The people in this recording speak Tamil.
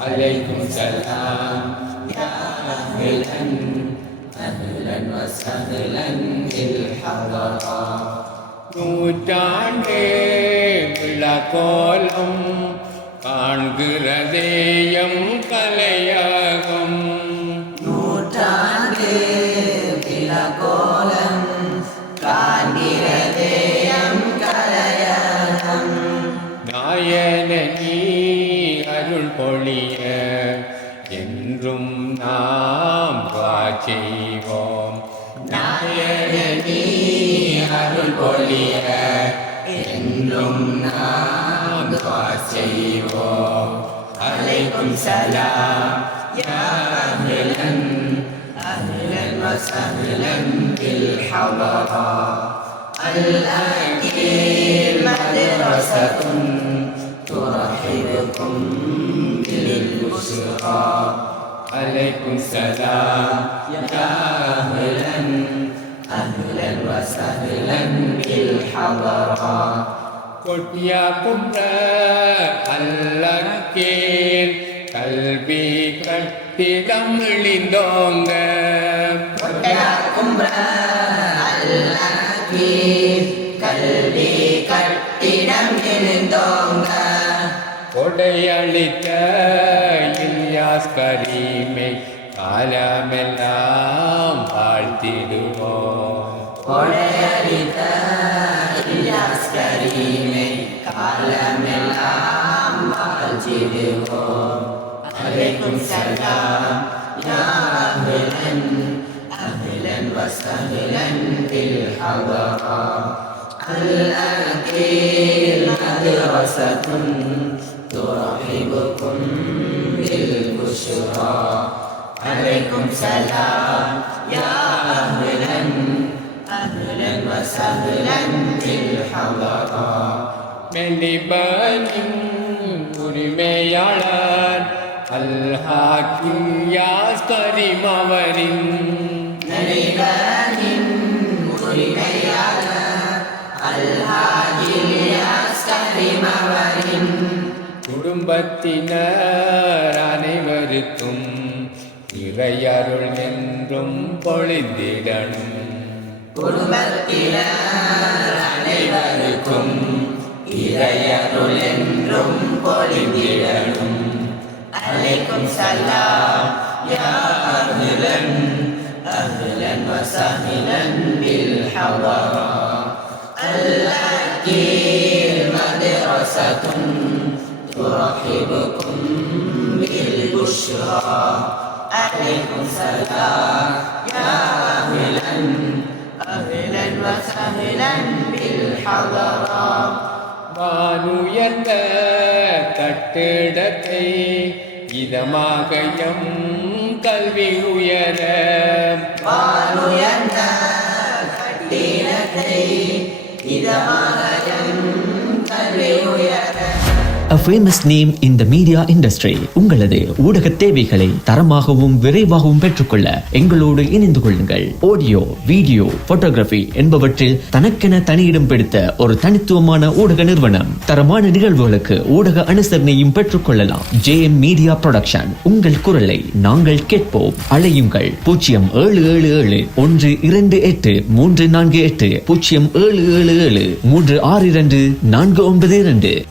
عليكم سلام يا أهلا أهلا وسهلا بالحضرة நூற்றாண்டே விழாக்கோலம் காண்கிறதேயம் கலையகம் அருள் பொழிய என்றும் நாம் செய்வோம் நாயன நீ அருள் பொழிய என்றும் நாம் செய்வோம் அலைக்கும் சலாம் யா அஹ்லன் அஹ்லன் வஸஹ்லன் பில் ஹவரா الأكيد مدرسة ترحبكم عليكم السلام يا أهلا أهلا وسهلا بالحضرة கொட்டியாக்கும் அல்லக்கேன் கல்வி கட்டிடம் இழிந்தோங்க கும்பிர அல்லீர் கல்வி கட்டிடம் இருந்தோங்க கொடையளித்த കരീമേ കാലമെല്ലാം വാഴ്ത്തിടുമോ ും? കാലമെല്ലാം بالبشرى عليكم سلام يا أهلا أهلا وسهلا بالحضرة மெலிபனின் உரிமையாளர் அல்ஹாக்கிம் யாஸ் கரீம் அவரின் துன்பத்தினர் அனைவருக்கும் இறையருள் என்றும் பொழிந்திடணும் குடும்பத்தினர் அனைவருக்கும் இறையருள் என்றும் பொழிந்திடணும் அலைக்கும் சலாம் யா அஹ்லன் அஹ்லன் வசஹ்லன் பில் ஹவா அல்லாஹ் மதரசத்துன் ترحبكم بالبشرى عليكم سلام يا أهلا أهلا وسهلا بالحضرة வானுயர்ந்த கட்டிடத்தை இதமாக எம் கல்வி உயர வானுயர்ந்த கட்டிடத்தை இதமாக எம் கல்வி உயர A famous name in the media industry. உங்களது ஊடக தேவைகளை தரமாகவும் விரைவாகவும் பெற்றுக்கொள்ள எங்களோடு இணைந்து கொள்ளுங்கள். ஆடியோ வீடியோ போட்டோகிராஃபி என்பவற்றில் தனக்கென தனியிடம் பிடித்த ஒரு தனித்துவமான ஊடக நிறுவனம். தரமான நிகழ்வுகளுக்கு ஊடக அனுசரணையும் பெற்றுக்கொள்ளலாம். ஜே எம் மீடியா ப்ரொடக்ஷன் உங்கள் குரலை நாங்கள் கேட்போம். அழையுங்கள். பூஜ்ஜியம் ஏழு ஏழு ஏழு ஒன்று இரண்டு எட்டு மூன்று நான்கு எட்டு. பூஜ்ஜியம் ஏழு ஏழு ஏழு மூன்று ஆறு இரண்டு நான்கு ஒன்பது இரண்டு.